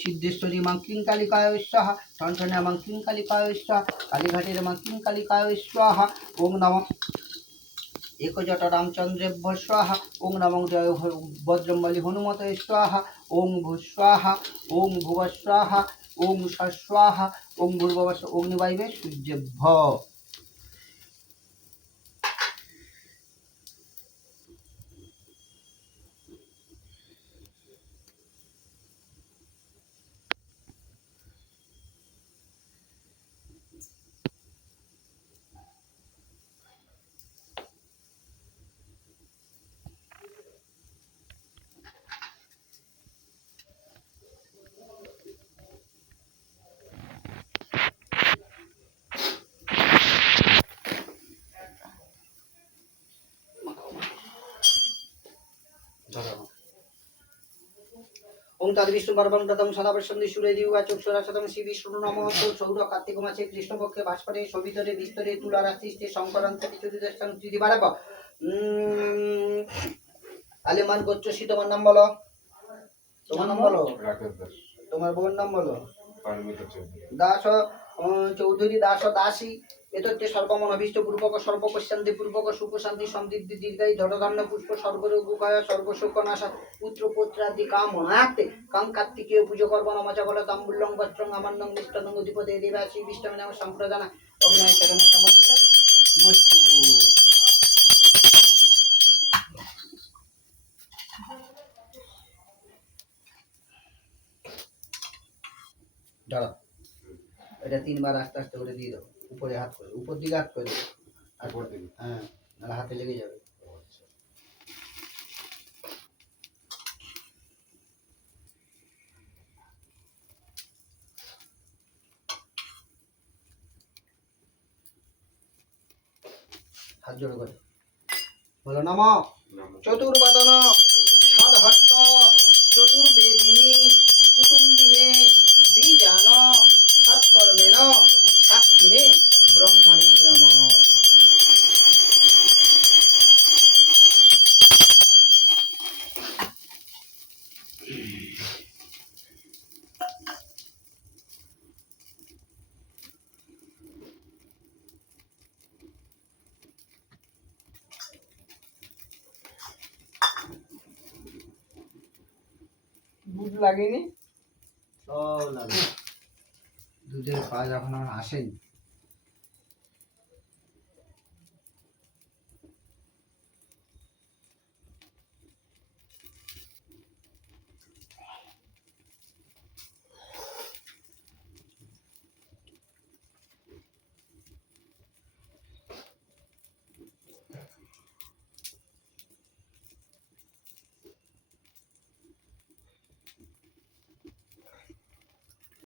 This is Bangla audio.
সিদ্ধেশ্বরী মাং ক্লিং কালিকায় স্বাহা, টনটনে মাং ক্লিং কালিকায় স্বাহা, কালীঘাটের মাং ক্লিং কালিকায় স্বাহা। ওং নম একজট রামচন্দ্রেভ্য স্বাহা। ওং নমঃ জয় বজ্রম্বলী হনুমতে স্বাহা। ওং ভূ স্বাহা, ওং ভুব স্বাহা, ওং স্বাহা, ওং ভূর্ভুবঃ অগ্নিবায়বে সূর্যেভ্য। ওং তদ বিষ্ণু বর্বং প্রথম সদাবসন্দি সুরেদি উবাচক সুরাসতম শ্রী বিষ্ণু নমঃ। সৌর কার্তিক মাসে কৃষ্ণপক্ষে ভাস্করে সবিতরে বিস্তরে তুলা রাশিতে সংকরান্তে চতুর্দশাং তৃতীয় বারব। আলেমান গোত্রসী, তোমার নাম বলো। তোমার নাম বলো। তোমার বউয়ের নাম বলো। দাস চৌধুরী, দাস দাসী। এতত্তে সর্বমনভীষ্ট পূর্বক সর্বপশ্যান্তি পূর্বক সুখ শান্তি সমৃদ্ধি দীর্ঘায়ু ধনধান্য পুষ্প সর্বরোগুকায় সর্বশোকনাশা পুত্র পুত্রাদি কামনাতে কাম কার্তিকীয় পুজো করব নমজা বল তাম্বুল্লং বস্ত্রং আমান্নং মিষ্টং অধিপদে দেবাসী বিষ্ণু নাম সম্প্রদান অগ্নয় চরণে সমর্পিত মস্তু। দাঁড়াও, এটা 3 বার আস্তে আস্তে করে দিয়ে দাও। উপরে হাত করে, উপর দিকে হাত করে দাও। হ্যাঁ, নাহলে হাতে লেগে যাবে। হাত জোড়ো করে বলো নমঃ চতুর্বদন সদহস্ত চতুর্বেদিনী কুটুম্বিনে দ্বিজান সৎকর্মেণ সাক্ষিণে ব্রহ্মণে নমঃ। দুধ লাগেনি, সব লাগে। দুধের কাজ এখন আর আসেনি।